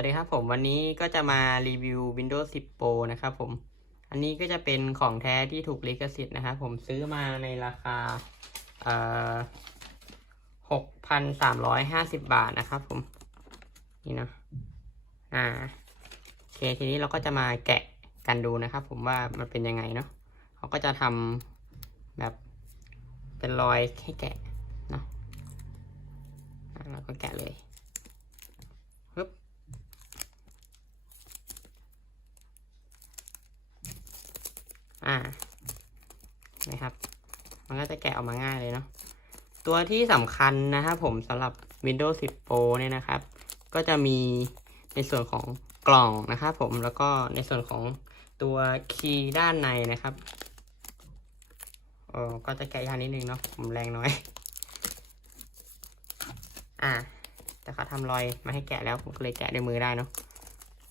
วัสดีครับผมวันนี้ก็จะมารีวิว Windows 10 Pro นะครับผม อันนี้ก็จะเป็นของแท้ที่ถูกลิขสิทธิ์นะครับผมซื้อมาในราคาเอ่อหกพันสามร้อยห้าสิบาทนะครับผม นี่นะอ่าโอเคทีนี้เราก็จะมาแกะกันดูนะครับผมว่ามันเป็นยังไงเนาะเขาก็จะทำแบบเป็นรอยให้แกะเนาะอ่าเราก็แกะเลย อ่านะครับ มันก็จะแกะออกมาง่ายเลยเนาะตัวที่สำคัญนะครับผมสำหรับ Windows 10 Pro เนี่ยนะครับ ก็จะมีในส่วนของกล่องนะครับผมแล้วก็ในส่วนของตัวคีย์ด้านในนะครับโอ้ก็จะแกะยากนิดนึงเนาะผมแรงน้อย อ่า แต่เขาทำรอยมาให้แกะแล้วผมก็เลยแกะด้วยมือได้เนาะ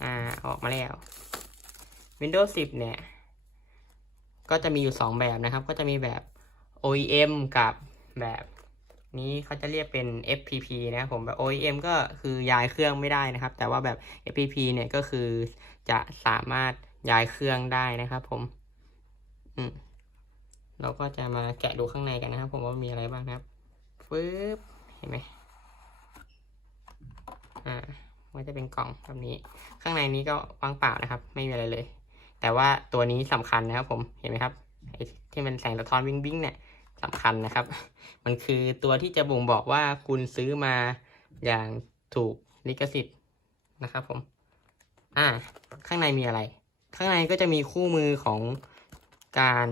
อ่า ออกมาแล้ว Windows 10 เนี่ย ก็จะมีอยู่ 2 แบบนะครับ ก็จะมีแบบ OEM กับแบบนี้เขาจะเรียกเป็น FPP นะครับผมแบบ OEM ก็คือย้ายเครื่องไม่ได้นะครับ แต่ว่าแบบ FPP เนี่ยก็คือจะสามารถย้ายเครื่องได้นะครับ ผม อืมเราก็จะมาแกะดูข้างในกันนะครับ ผมว่ามีอะไรบ้างนะครับปึ๊บเห็นไหมอ่ามันจะเป็นกล่องแบบนี้ ข้างในนี้ก็ว่างเปล่านะครับ ไม่มีอะไรเลย แต่ว่าตัวนี้สำคัญนะครับผมเห็นไหมครับไอ้ที่มันแสงสะท้อนวิ่งวิงเนี่ยสำคัญนะครับ มันคือตัวที่จะบ่งบอกว่าคุณซื้อมาอย่างถูกลิขสิทธิ์นะครับผม อ่า ข้างในมีอะไร ข้างในก็จะมีคู่มือของการ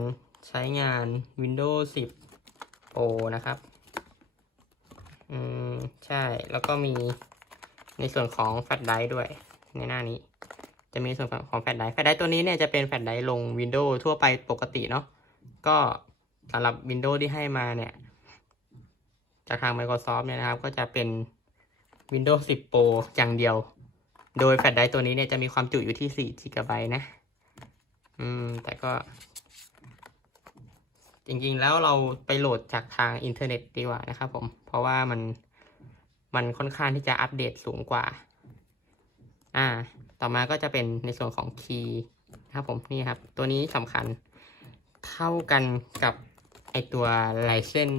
ใช้งาน Windows 10 Pro นะครับ อืม ใช่ แล้วก็มีในส่วนของแฟลชไดร์ด้วยในหน้านี้ จะมีส่วนของแฟลชไดรฟ์แฟลชไดรฟ์ตัวนี้เนี่ยจะเป็นแฟลชไดรฟ์ลง Windows ทั่วไปปกติเนาะก็สำหรับ Windows ที่ให้มาเนี่ย จากทาง Microsoft เนี่ยนะครับ ก็จะเป็น Windows 10 Pro อย่างเดียว โดยแฟลชไดรฟ์ตัวนี้เนี่ยจะมีความจุอยู่ที่4 GB นะ อืม แต่ก็ จริงๆ แล้วเราไปโหลดจากทางอินเทอร์เน็ตดีกว่านะครับผม เพราะว่ามันมันค่อนข้างที่จะอัปเดตสูงกว่า อ่า ต่อมาก็จะเป็นในส่วนของคีย์นะครับผมนี่ครับ ตัวนี้สำคัญเท่ากันกับไอตัวไลเซน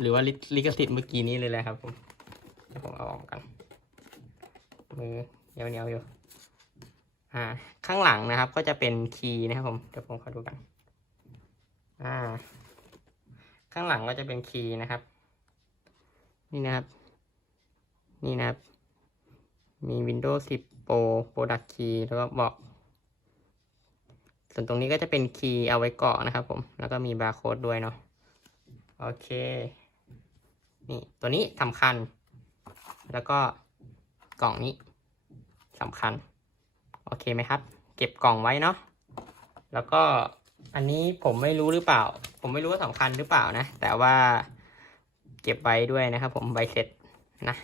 หรือว่าลิลขสิทธิ์เมื่อกี้นี้เลยแหละครับผมเดี๋ยวผมเอาออกกันมือเหนียวๆอยู่อ่าข้างหลังนะครับก็จะเป็นคีย์นะครับผมเดี๋ยวผมขอดูกันอ่า ข้างหลังก็จะเป็นคีย์นะครับ นี่นะครับ นี่นะครับ มี Windows 10 Pro Product Key แล้วก็บอก ส่วนตรงนี้ก็จะเป็นคีย์เอาไว้เกาะนะครับผม แล้วก็มีบาร์โค้ดด้วยเนาะ โอเค นี่ ตัวนี้สำคัญ แล้วก็กล่องนี้สำคัญ โอเคไหมครับ เก็บกล่องไว้เนาะ แล้วก็อันนี้ผมไม่รู้หรือเปล่า ผมไม่รู้ว่าสำคัญหรือเปล่านะ แต่ว่าเก็บไว้ด้วยนะครับผมใบเสร็จนะ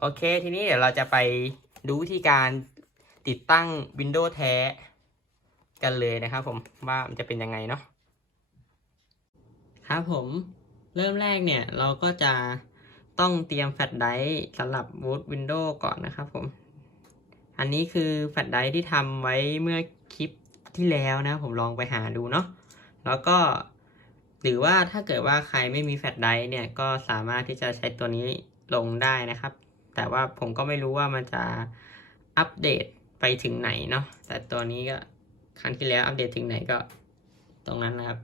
โอเค ทีนี้เดี๋ยวเราจะไปดูวิธีการติดตั้ง Windows แท้กันเลยนะครับผมว่ามันจะเป็นยังไงเนาะครับผมเริ่มแรกเนี่ยเราก็จะต้องเตรียมแฟลชไดร์สำหรับบูต Windows ก่อนนะครับผม อันนี้คือแฟลชไดร์ที่ทำไว้เมื่อคลิปที่แล้วนะ ผมลองไปหาดูเนาะแล้วก็หรือว่าถ้าเกิดว่าใครไม่มีแฟลชไดร์เนี่ยก็สามารถที่จะใช้ตัวนี้ลงได้นะครับ แต่ว่าผมก็ไม่รู้ว่ามันจะอัปเดตไปถึงไหนเนาะแต่ตัวนี้ก็ครั้งที่แล้วอัปเดตถึงไหนก็ตรงนั้นนะครับ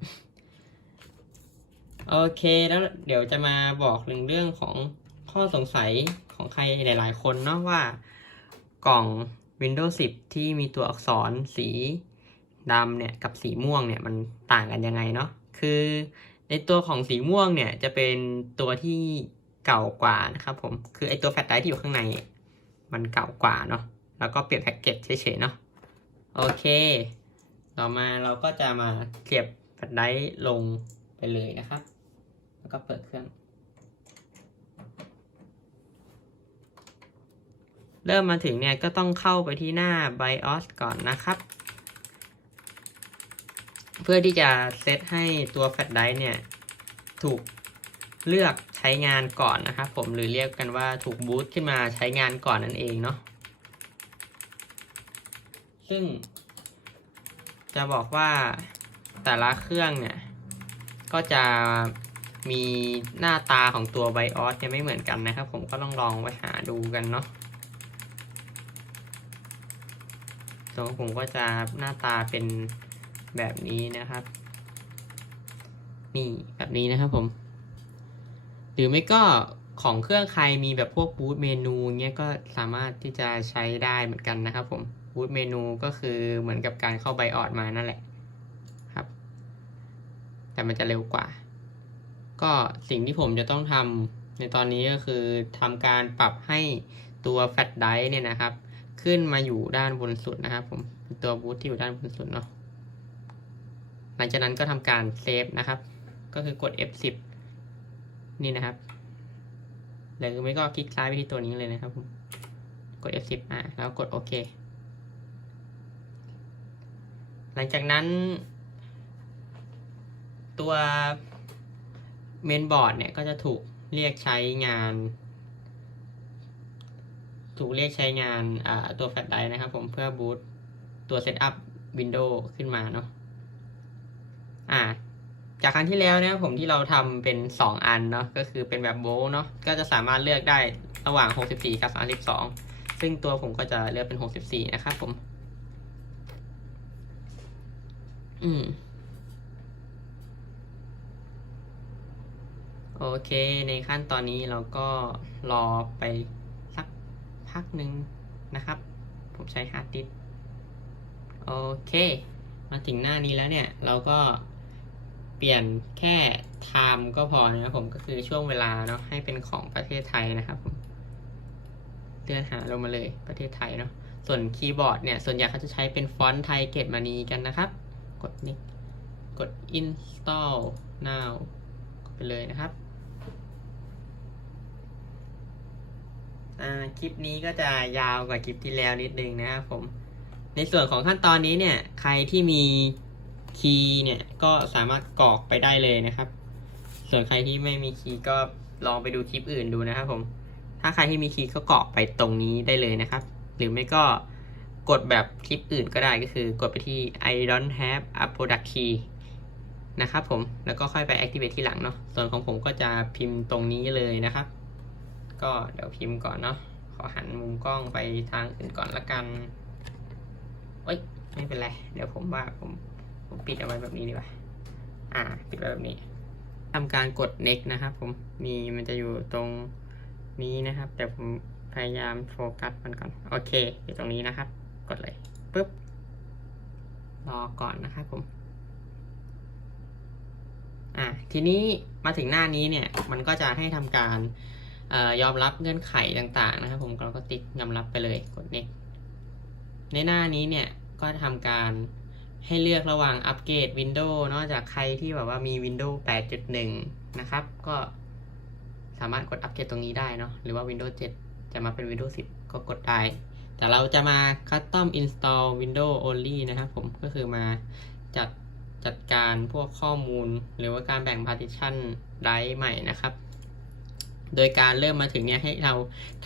โอเคแล้วเดี๋ยวจะมาบอกเรื่องเรื่องของข้อสงสัยของใครหลาย ๆ คนเนาะว่ากล่อง Windows 10 ที่มีตัวอักษรสีดำเนี่ยกับสีม่วงเนี่ยมันต่างกันยังไงเนาะคือในตัวของสีม่วงเนี่ยจะเป็นตัวที่ เก่ากว่านะครับผมคือไอตัวแฟลชไดร์ที่อยู่ข้างใน มันเก่ากว่าเนาะแล้วก็เปลี่ยนแพ็กเกจเฉยๆเนาะโอเค ต่อมาเราก็จะมาเสียบแฟลชไดร์ลงไปเลยนะครับ แล้วก็เปิดเครื่อง เริ่มมาถึงเนี่ยก็ต้องเข้าไปที่หน้า BIOS ก่อนนะครับ เพื่อที่จะเซตให้ตัวแฟลชไดร์เนี่ยถูกเลือก ช้ช้งานก่อนนะครับผมหรือเรียกกันว่าถูกบูตขึ้นมาใช้งานก่อนนั่นเองเนาะซึ่ง จะบอกว่าแต่ละเครื่องเนี่ย ก็จะมีหน้าตาของตัวไบออสเนี่ยไม่เหมือนกันนะครับ ผมก็ต้องลองไปหาดูกันเนาะส่วนผมก็จะหน้าตาเป็นแบบนี้นะครับ นี่แบบนี้นะครับผม หรือไม่ก็ของเครื่องใครมีแบบพวกบูตเมนูเงี้ยก็สามารถที่จะใช้ได้เหมือนกันนะครับผมบูตเมนูก็คือเหมือนกับการเข้าไบออดมานั่นแหละครับ แต่มันจะเร็วกว่า ก็สิ่งที่ผมจะต้องทำในตอนนี้ก็คือทำการปรับให้ตัวแฟลชไดร์เนี่ยนะครับ ขึ้นมาอยู่ด้านบนสุดนะครับผมตัวบูตที่อยู่ด้านบนสุดเนาะหลังจากนั้นก็ทำการเซฟนะครับ ก็คือกด F10 นี่นะครับหรือไม่ก็คลิกซ้ายไปที่ตัวนี้เลยนะครับผมกด F10 อะแล้วกดโอเคหลังจากนั้น ตัวเมนบอร์ดเนี่ยก็จะถูกเรียกใช้งาน ถูกเรียกใช้งานตัวแฟลชไดร์นะครับผมเพื่อบูตตัวเซตอัพวินโดว์ขึ้นมาเนาะอ่า จากครั้งที่แล้วเนี่ยผมที่เราทำเป็น 2 อันเนาะก็คือเป็นแบบโบลเนาะก็จะสามารถเลือกได้ระหว่าง 64 กับ 32 ซึ่งตัวผมก็จะเลือกเป็น 64 นะครับผม อืม โอเค ในขั้นตอนนี้เราก็รอไปสักพักหนึ่งนะครับ ผมใช้ฮาร์ดดิสโอเค มาถึงหน้านี้แล้วเนี่ย เราก็ ปลี่ยนแค่ time ก็พอนะครับผมก็คือช่วงเวลาเนาะให้เป็นของประเทศไทยนะครับผมเลื่อนหาลงมาเลยประเทศไทยเนาะส่วนคีย์บอร์ดเนี่ย ส่วนใหญ่เขาจะใช้เป็นฟอนต์ไทยเกตมานีกันนะครับ กดนี้กด install now ไปเลยนะครับ คลิปนี้ก็จะยาวกว่าคลิปที่แล้วนิดนึงนะครับผม ในส่วนของขั้นตอนนี้เนี่ย ใครที่มี คีย์เนี่ยก็สามารถกรอกไปได้เลยนะครับ ส่วนใครที่ไม่มีคีย์ก็ลองไปดูคลิปอื่นดูนะครับผม ถ้าใครที่มีคีย์ก็กรอกไปตรงนี้ได้เลยนะครับ หรือไม่ก็กดแบบคลิปอื่นก็ได้ก็คือกดไปที่ I don't have a product key นะครับผม แล้วก็ค่อยไป activate ที่หลังเนาะ ส่วนของผมก็จะพิมพ์ตรงนี้เลยนะครับ ก็เดี๋ยวพิมพ์ก่อนเนาะ ขอหันมุมกล้องไปทางอื่นก่อนละกันเอ้ย ไม่เป็นไร เดี๋ยวผมว่าผม ผมปิดเอาไว้แบบนี้ดีกว่าอ่า ปิดไว้แบบนี้ทำการกด next นะครับผมมีมันจะอยู่ตรงนี้นะครับ แต่ผมพยายามโฟกัสมันก่อน โอเค อยู่ตรงนี้นะครับ กดเลยปุ๊บรอก่อนนะครับผม อ่าทีนี้มาถึงหน้านี้เนี่ย มันก็จะให้ทำการยอมรับเงื่อนไขต่างๆ นะครับ ผมเราก็ติ๊กยอมรับไปเลยกด next ในหน้านี้เนี่ยก็ทำการ ให้เลือกระหว่างอัปเกรด Windows นอกจากใครที่แบบว่ามี Windows 8.1 นะครับ ก็สามารถกดอัปเกรดตรงนี้ได้เนาะหรือว่า Windows 7 จะมาเป็น Windows 10 ก็กดได้ แต่เราจะมา Custom Install Windows Only นะครับผมก็คือมาจัดจัดการพวกข้อมูล หรือว่าการแบ่ง partition drive ใหม่นะครับ โดยการเริ่มมาถึงเนี่ยให้เรา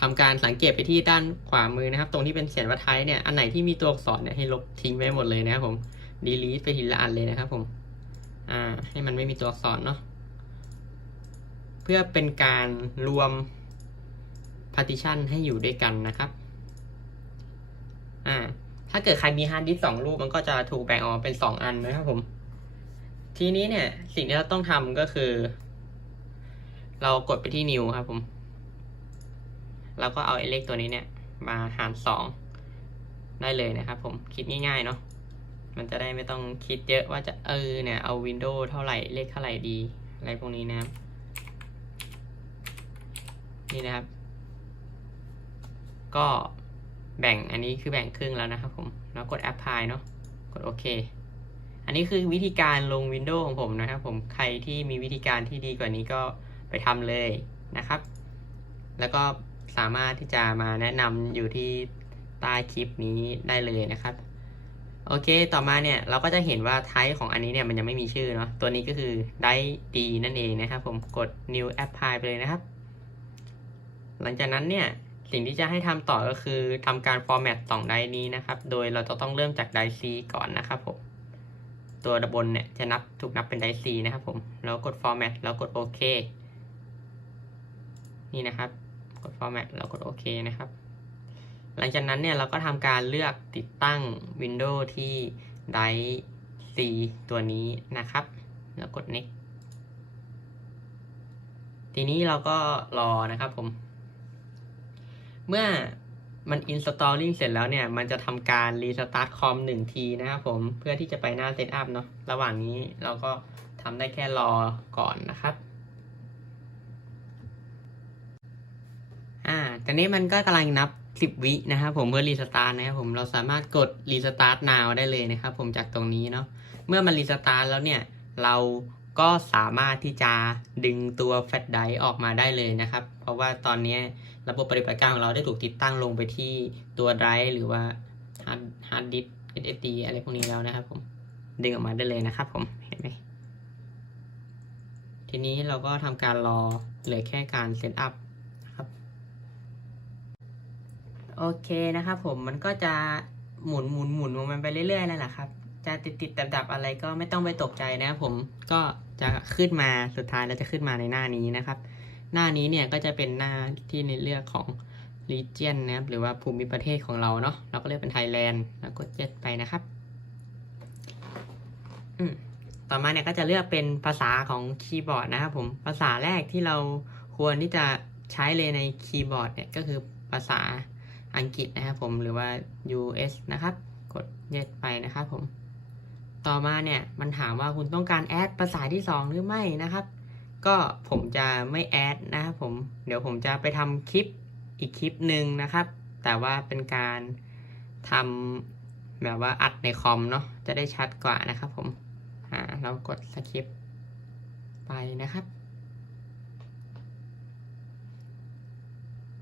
ทำการสังเกตไปที่ด้านขวามือนะครับ ตรงที่เป็นเขียนว่าไทยเนี่ยอันไหนที่มีตัวอักษรเนี่ยให้ลบทิ้งไว้หมดเลยนะครับผม delete ไปทีละอันเลยนะครับผม อ่า ให้มันไม่มีตัวอักษรเนาะ เพื่อเป็นการรวม partition ให้อยู่ด้วยกันนะครับ อ่า ถ้าเกิดใครมีฮาร์ดดิสก์สองรูปมันก็จะถูกแบ่งออกเป็นสองอันนะครับผม ทีนี้เนี่ย สิ่งที่เราต้องทำก็คือ เรากดไปที่ new ครับผมเราก็เอาไอ้เลขตัวนี้เนี่ย มาหารสองได้เลยนะครับผม คิดง่ายๆเนาะ มันจะได้ไม่ต้องคิดเยอะว่าจะเออเนี่ยเอาวินโดว์เท่าไหร่เลขเท่าไหร่ดี อะไรพวกนี้นะครับ นี่นะครับ ก็แบ่งอันนี้คือแบ่งครึ่งแล้วนะครับผมแล้วกด apply เนาะกดโอเคอันนี้คือวิธีการลงวินโดว์ของผมนะครับผมใครที่มีวิธีการที่ดีกว่านี้ก็ไปทำเลยนะครับ แล้วก็สามารถที่จะมาแนะนำอยู่ที่ใต้คลิปนี้ได้เลยนะครับ โอเค ต่อมาเนี่ยเราก็จะเห็นว่าไทป์ของอันนี้เนี่ยมันยังไม่มีชื่อเนาะ ตัวนี้ก็คือได้ดีนั่นเองนะครับผม กด new apply ไปเลยนะครับ หลังจากนั้นเนี่ยสิ่งที่จะให้ทำต่อก็คือทำการ format สองไดนี้นะครับ โดยเราจะต้องเริ่มจากได C ก่อนนะครับผม ตัวด้านบนเนี่ยจะนับถูกนับเป็นได C นะครับผม แล้วกด format แล้วกดโอเค นี่นะครับ กด format แล้วกดโอเคนะครับ หลังจากนั้นเนี่ยเราก็ทำการเลือกติดตั้ง Windows ที่ Drive C ตัวนี้นะครับ แล้วกด next ทีนี้เราก็รอนะครับผม เมื่อมัน installing เสร็จแล้วเนี่ย มันจะทำการ restart คอมหนึ่งทีนะครับผม เพื่อที่จะไปหน้า setup เนาะ ระหว่างนี้เราก็ทำได้แค่รอก่อนนะครับ อ่าตอนนี้มันก็กำลังนับ 10วินะครับผมเพื่อรีสตาร์ทนะครับผมเราสามารถกดรีสตาร์ท now ได้เลยนะครับผมจากตรงนี้เนาะเมื่อมันรีสตาร์ทแล้วเนี่ยเราก็สามารถที่จะดึงตัวแฟลชไดร์ออกมาได้เลยนะครับ เพราะว่าตอนนี้ระบบปฏิบัติการของเราได้ถูกติดตั้งลงไปที่ตัวไดร์หรือว่าฮาร์ดฮาร์ดดิสก์ SSD อะไรพวกนี้แล้วนะครับผมดึงออกมาได้เลยนะครับผมเห็นไหมทีนี้เราก็ทำการรอเหลือแค่การเซตอัพ โอเคนะครับผมมันก็จะหมุนหมุนหมุนของมันไปเรื่อยๆนั่นแหละครับ จะติดติดดับดับอะไรก็ไม่ต้องไปตกใจนะครับผมก็จะขึ้นมาสุดท้ายแล้วจะขึ้นมาในหน้านี้นะครับ หน้านี้เนี่ยก็จะเป็นหน้าที่ในเลือกของ region นะครับหรือว่าภูมิประเทศของเราเนาะเราก็เลือกเป็นไทยแลนด์แล้วกดเจ็ดไปนะครับอืมต่อมาเนี่ยก็จะเลือกเป็นภาษาของคีย์บอร์ดนะครับผมภาษาแรกที่เราควรที่จะใช้เลยในคีย์บอร์ดเนี่ยก็คือภาษา อังกฤษนะครับผมหรือว่า US นะครับ กด yes ไปนะครับผม ต่อมาเนี่ยมันถามว่าคุณต้องการแอดภาษาที่ 2 หรือไม่นะครับ ก็ผมจะไม่แอดนะครับผม เดี๋ยวผมจะไปทำคลิปอีกคลิปหนึ่งนะครับ แต่ว่าเป็นการทำแบบว่าอัดในคอมเนาะ จะได้ชัดกว่านะครับผม อ่า เรากดสคริปไปนะครับ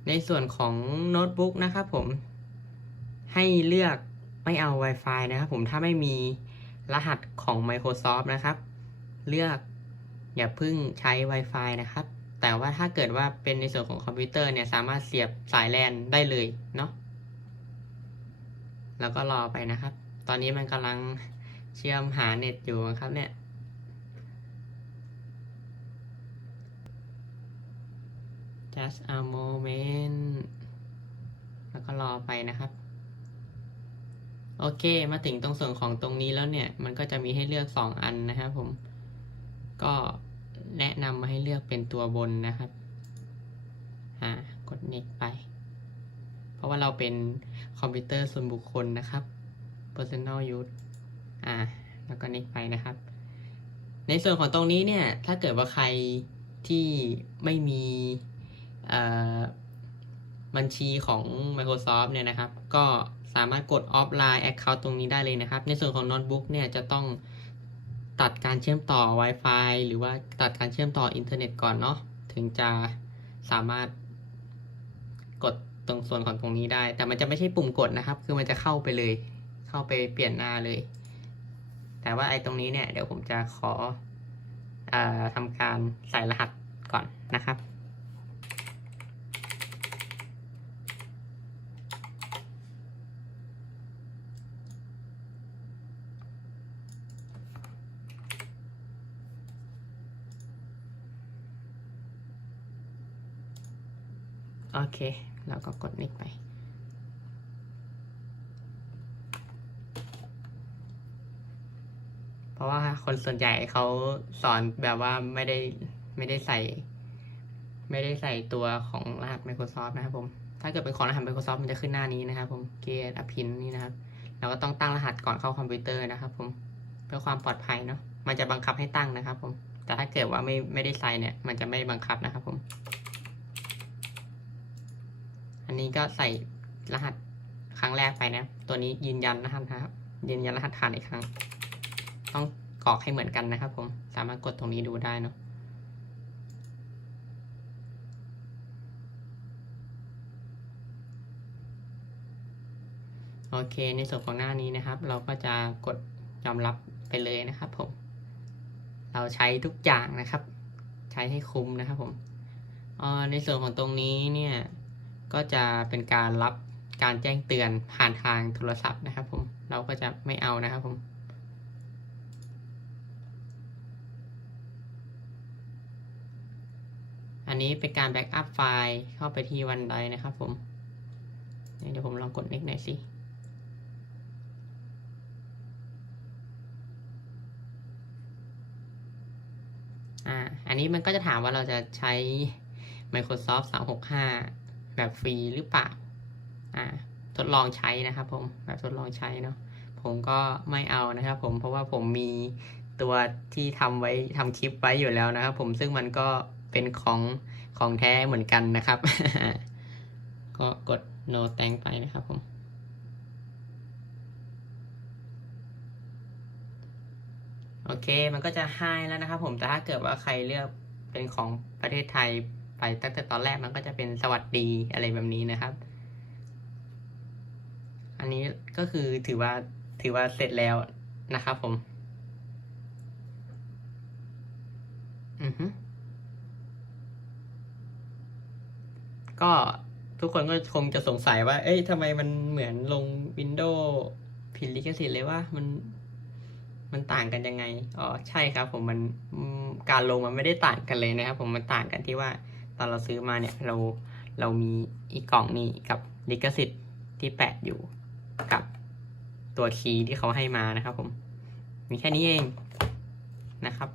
ในส่วนของโน้ตบุ๊กนะครับผมให้เลือกไม่เอา Wi-Fi นะครับผมถ้าไม่มีรหัสของ Microsoft นะครับ เลือกอย่าเพึ่งใช้ Wi-Fi นะครับ แต่ว่าถ้าเกิดว่าเป็นในส่วนของคอมพิวเตอร์เนี่ยสามารถเสียบสายแลนได้เลยเนาะแล้วก็รอไปนะครับ ตอนนี้มันกำลังเชื่อมหาเน็ตอยู่ครับเนี่ย just a moment แล้วก็รอไปนะครับ โอเค มาถึงตรงส่วนของตรงนี้แล้วเนี่ย มันก็จะมีให้เลือก 2 อันนะครับผม ก็แนะนำมาให้เลือกเป็นตัวบนนะครับ อ่า กด next ไป เพราะว่าเราเป็นคอมพิวเตอร์ส่วนบุคคลนะครับ personal use อ่า แล้วก็ next ไปนะครับในส่วนของตรงนี้เนี่ย ถ้าเกิดว่าใครที่ไม่มี บัญชีของ Microsoft เนี่ยนะครับ ก็สามารถกด offline account ตรงนี้ได้เลยนะครับ ในส่วนของโน้ตบุ๊กเนี่ยจะต้องตัดการเชื่อมต่อ Wi-Fi หรือว่าตัดการเชื่อมต่ออินเทอร์เน็ตก่อนเนาะถึงจะสามารถกดตรงส่วนของตรงนี้ได้ แต่มันจะไม่ใช่ปุ่มกดนะครับ คือมันจะเข้าไปเลย เข้าไปเปลี่ยนหน้าเลย แต่ว่าไอ้ตรงนี้เนี่ยเดี๋ยวผมจะขออทำการใส่รหัสก่อนนะครับ โอเค แล้วก็กด next ไป เพราะว่าคนส่วนใหญ่เขาสอนแบบว่าไม่ได้ไม่ได้ใส่ ไม่ได้ใส่ตัวของรหัส Microsoft นะครับผม ถ้าเกิดเป็นของรหัส Microsoft มันจะขึ้นหน้านี้นะครับผม Get a pin นี่นะครับ เราก็ต้องตั้งรหัสก่อนเข้าคอมพิวเตอร์นะครับผม เพื่อความปลอดภัยเนาะ มันจะบังคับให้ตั้งนะครับผม แต่ถ้าเกิดว่าไม่ไม่ได้ใส่เนี่ย มันจะไม่บังคับนะครับผม นนี้ก็ใส่รหัสครั้งแรกไปนะ ตัวนี้ยืนยันรหัสนะครับ ยืนยันรหัสผ่านอีกครั้ง ต้องกรอกให้เหมือนกันนะครับ ผม สามารถกดตรงนี้ดูได้เนาะโอเค ในส่วนของหน้านี้นะครับ เราก็จะกดยอมรับไปเลยนะครับ ผม เราใช้ทุกอย่างนะครับ ใช้ให้คุ้มนะครับ ผมออในส่วนของตรงนี้เนี่ย ก็จะเป็นการรับการแจ้งเตือนผ่านทางโทรศัพท์นะครับผมเราก็จะไม่เอานะครับผมอันนี้เป็นการแบ็กอัพไฟล์เข้าไปที่วันไดนะครับผมเดี๋ยวผมลองกด next หน่อยสิอ่าอันนี้มันก็จะถามว่าเราจะใช้ Microsoft 365 แบบฟรีหรือเปล่าอ่าทดลองใช้นะครับผมแบบทดลองใช้เนาะผมก็ไม่เอานะครับ ผมเพราะว่าผมมีตัวที่ทำไว้ทำคลิปไว้อยู่แล้วนะครับ ผมซึ่งมันก็เป็นของของแท้เหมือนกันนะครับ ก็กด no thank ไปนะครับผมโอเค มันก็จะให้แล้วนะครับผมแต่ถ้าเกิดว่าใครเลือกเป็นของประเทศไทย ไปตั้งแต่ตอนแรกมันก็จะเป็นสวัสดีอะไรแบบนี้นะครับ อันนี้ก็คือถือว่าถือว่าเสร็จแล้วนะครับผม อือฮึก็ทุกคนก็คงจะสงสัยว่า เอ้ยทำไมมันเหมือนลง Windows ผิดลิขสิทธิ์เลยว่ามันมันต่างกันยังไง อ๋อ ใช่ครับ ผมมันการลงมันไม่ได้ต่างกันเลยนะครับ ผมมันต่างกันที่ว่า ตอนเราซื้อมาเนี่ยเราเรามีอีกกล่องนี้กับลิขสิทธิ์ที่แปะอยู่กับตัวคีย์ที่เขาให้มานะครับผม มีแค่นี้เองนะครับ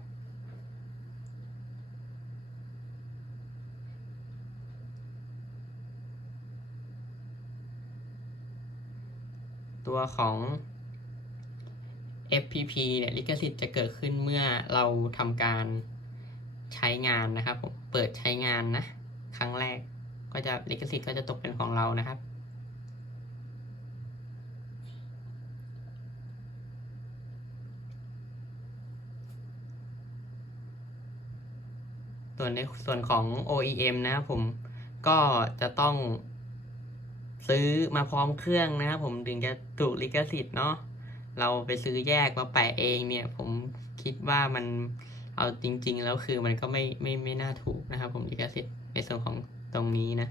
ตัวของ FPP เนี่ยลิขสิทธิ์จะเกิดขึ้นเมื่อเราทำการ ใช้งานนะครับผมเปิดใช้งานนะ ครั้งแรกก็จะลิขสิทธิ์ก็จะตกเป็นของเรานะครับ ส่วนในส่วนของ OEM นะครับผมก็จะต้องซื้อมาพร้อมเครื่องนะครับผมถึงจะถูกลิขสิทธิ์เนาะเราไปซื้อแยกมาแปะเองเนี่ย ผมคิดว่ามัน เอาจริง ๆ แล้วคือมันก็ไม่ไม่ไม่น่าถูกนะครับ ผมลิขสิทธิ์ในส่วนของตรงนี้นะ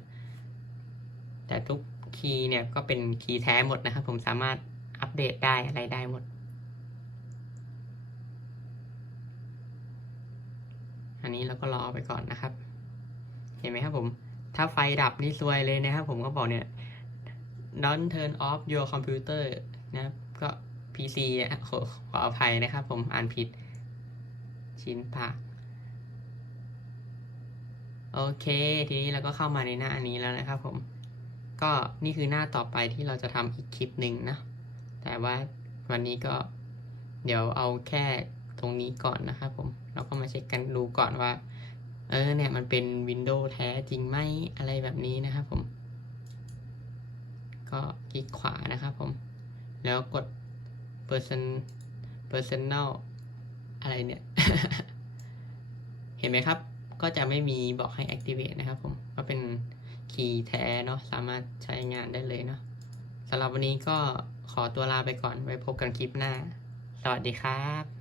แต่ทุกคีย์เนี่ยก็เป็นคีย์แท้หมดนะครับ ผมสามารถอัปเดตได้อะไรได้หมดอันนี้เราก็รอไปก่อนนะครับ เห็นไหมครับผม ถ้าไฟดับนี่ซวยเลยนะครับ ผมก็บอกเนี่ย don't turn off your computer นะครับก็ PC อะขอขออภัยนะครับ ผมอ่านผิด ชิ้นปากโอเค ทีนี้เราก็เข้ามาในหน้าอันนี้แล้วนะครับผม ก็นี่คือหน้าต่อไปที่เราจะทำอีกคลิปหนึ่งนะ แต่ว่าวันนี้ก็เดี๋ยวเอาแค่ตรงนี้ก่อนนะครับผม เราก็มาเช็คกันดูก่อนว่า เออเนี่ยมันเป็นวินโดว์แท้จริงไหมอะไรแบบนี้นะครับผม ก็คลิกขวานะครับผม แล้วกด person personal อะไรเนี่ย เห็นไหมครับ ก็จะไม่มีบอกให้ activate นะครับผม ก็เป็นคีย์แท้เนาะ สามารถใช้งานได้เลยเนาะสำหรับวันนี้ก็ขอตัวลาไปก่อน ไว้พบกันคลิปหน้า สวัสดีครับ